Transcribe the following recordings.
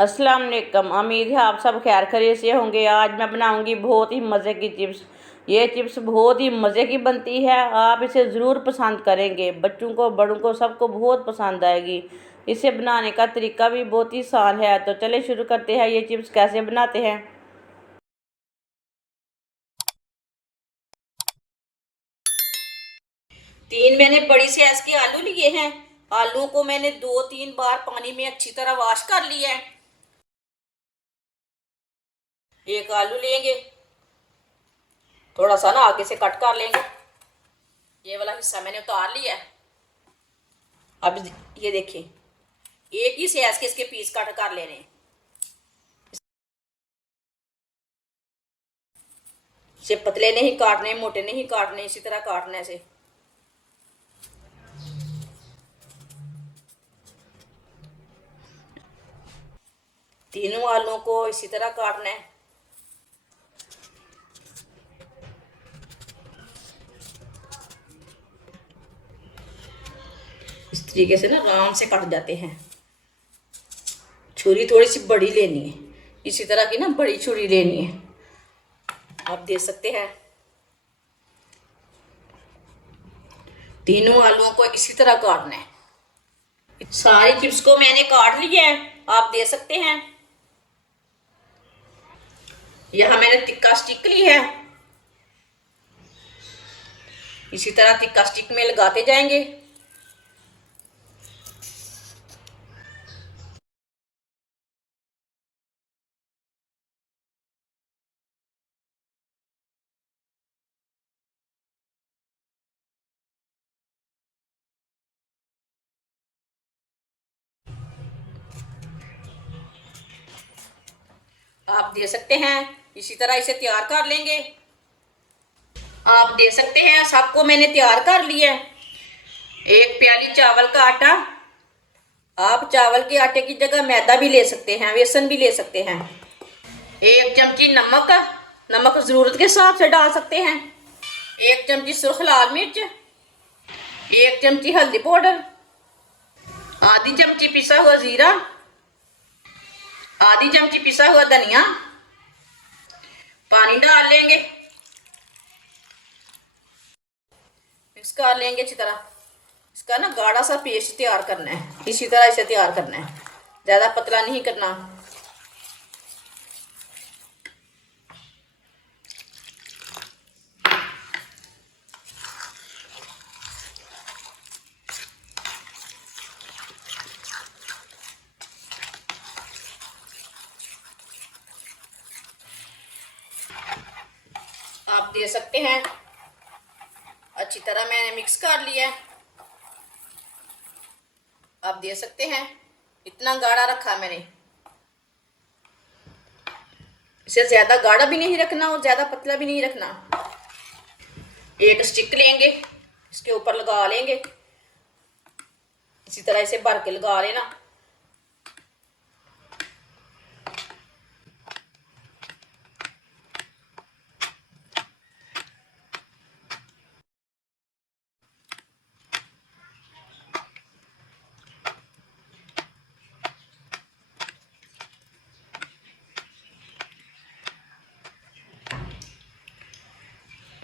अस्सलाम वालेकुम। उम्मीद है आप सब खैर खैरियत से होंगे। आज मैं बनाऊंगी बहुत ही मज़े की चिप्स। ये चिप्स बहुत ही मज़े की बनती है, आप इसे ज़रूर पसंद करेंगे। बच्चों को बड़ों को सबको बहुत पसंद आएगी। इसे बनाने का तरीका भी बहुत ही आसान है। तो चले शुरू करते हैं, ये चिप्स कैसे बनाते हैं। 3 मैंने बड़ी साइज के आलू लिए हैं। आलू को मैंने 2-3 बार पानी में अच्छी तरह वॉश कर लिया है। एक आलू लेंगे, थोड़ा सा ना आगे से कट कर लेंगे। ये वाला हिस्सा मैंने उतार लिया है। अब ये देखिए, एक ही साइज के इसके पीस कट कर लेने। इसे पतले नहीं काटने, मोटे नहीं काटने, इसी तरह काटने से। तीनों आलूओं को इसी तरह काटना है। इस तरीके से ना आराम से कट जाते हैं। छुरी थोड़ी सी बड़ी लेनी है, इसी तरह की ना बड़ी छुरी लेनी है। आप देख सकते हैं, तीनों आलूओं को इसी तरह काटना है। सारी चिप्स को मैंने काट लिया है, आप देख सकते हैं। यहाँ मैंने तिक्का स्टिक ली है, इसी तरह तिक्का स्टिक में लगाते जाएंगे। आप देख सकते हैं, इसी तरह इसे तैयार कर लेंगे। आप देख सकते हैं, सबको मैंने तैयार कर लिया है। 1 प्याली चावल का आटा। आप चावल के आटे की जगह मैदा भी ले सकते हैं, बेसन भी ले सकते हैं। 1 चमची नमक, नमक जरूरत के हिसाब से डाल सकते हैं। 1 चमची सुर्ख लाल मिर्च, 1 चमची हल्दी पाउडर, आधी चमची पिसा हुआ जीरा, आधी चमची पिसा हुआ धनिया। पानी डाल लेंगे, मिक्स कर लेंगे अच्छी तरह। इसका ना गाढ़ा सा पेस्ट तैयार करना है, इसी तरह इसे तैयार करना है, ज़्यादा पतला नहीं करना। आप दे सकते हैं, अच्छी तरह मैंने मिक्स कर लिया है। आप दे सकते हैं, इतना गाढ़ा रखा मैंने। इसे ज्यादा गाढ़ा भी नहीं रखना और ज्यादा पतला भी नहीं रखना। 1 स्टिक लेंगे, इसके ऊपर लगा लेंगे, इसी तरह इसे भर के लगा लेना।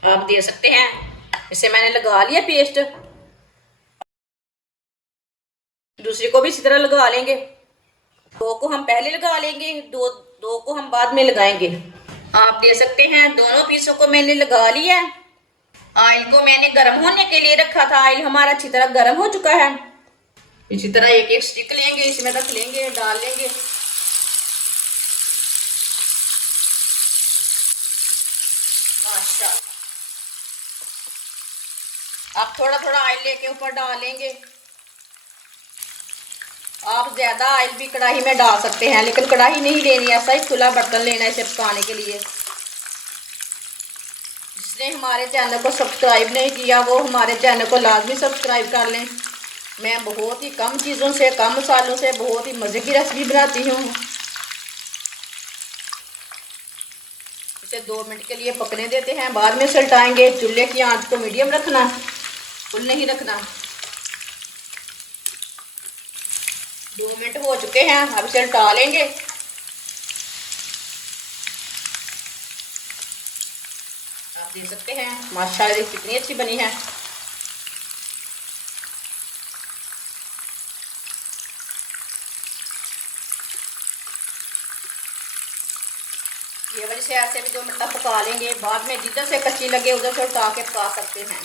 आप दे सकते हैं, इसे मैंने लगा लिया पेस्ट। दूसरी को भी इसी तरह लगा लेंगे। 2 को हम पहले लगा लेंगे, दो को हम बाद में लगाएंगे। आप दे सकते हैं, दोनों पीसों को मैंने लगा लिया है। ऑयल को मैंने गर्म होने के लिए रखा था। ऑयल हमारा अच्छी तरह गर्म हो चुका है। इसी तरह एक एक स्टिक लेंगे, इसमें रख लेंगे, डाल लेंगे। माशाल्लाह। अब थोड़ा थोड़ा ऑयल लेके ऊपर डाल लेंगे। आप ज्यादा ऑयल भी कढ़ाई में डाल सकते हैं, लेकिन कढ़ाई नहीं लेनी, ऐसा ही खुला बर्तन लेना है इसे पकाने के लिए। जिसने हमारे चैनल को सब्सक्राइब नहीं किया वो हमारे चैनल को लाजमी सब्सक्राइब कर लें। मैं बहुत ही कम चीज़ों से, कम मसालों से बहुत ही मज़े की रेसिपी बनाती हूँ। इसे 2 मिनट के लिए पकने देते हैं, बाद में सल्टाएंगे। चूल्हे की आंच को मीडियम रखना, फुल नहीं रखना। 2 मिनट हो चुके हैं, अब इसे उल्टा लेंगे। आप देख सकते हैं माशाल्लाह कितनी अच्छी बनी है। ये वजह से ऐसे भी 2 मिनट तक पका लेंगे, बाद में जिधर से कच्ची लगे उधर से उठा के पका सकते हैं।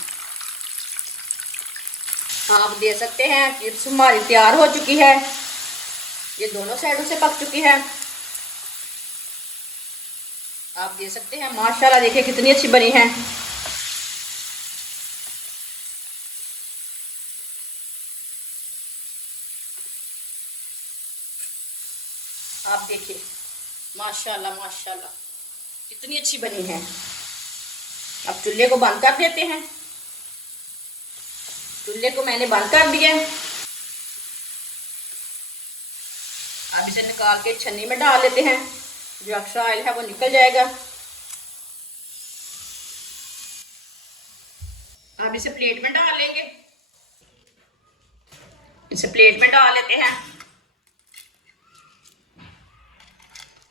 आप देख सकते हैं चिप्स हमारी तैयार हो चुकी है, ये दोनों साइडों से पक चुकी है। आप देख सकते हैं माशाल्लाह देखिए कितनी अच्छी बनी है। आप देखिए माशाल्लाह माशाल्लाह कितनी अच्छी बनी है। अब चूल्हे को बंद कर देते हैं। चूल्हे को मैंने बंद कर दिया। अब इसे निकाल के छन्नी में डाल लेते हैं, जो एक्स्ट्रा ऑयल है वो निकल जाएगा। अब इसे प्लेट में डाल लेंगे। इसे प्लेट में डाल लेते हैं।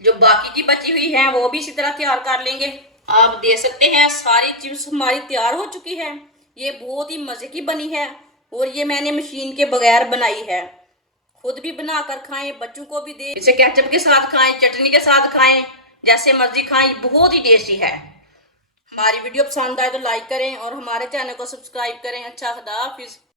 जो बाकी की बची हुई है वो भी इसी तरह तैयार कर लेंगे। आप देख सकते हैं सारी चिप्स हमारी तैयार हो चुकी है। ये बहुत ही मज़े की बनी है और ये मैंने मशीन के बगैर बनाई है। खुद भी बनाकर खाएं, बच्चों को भी दें। इसे केचप के साथ खाएं, चटनी के साथ खाएं, जैसे मर्जी खाएं, बहुत ही टेस्टी है। हमारी वीडियो पसंद आए तो लाइक करें और हमारे चैनल को सब्सक्राइब करें। अच्छा, खुदा हाफिज़।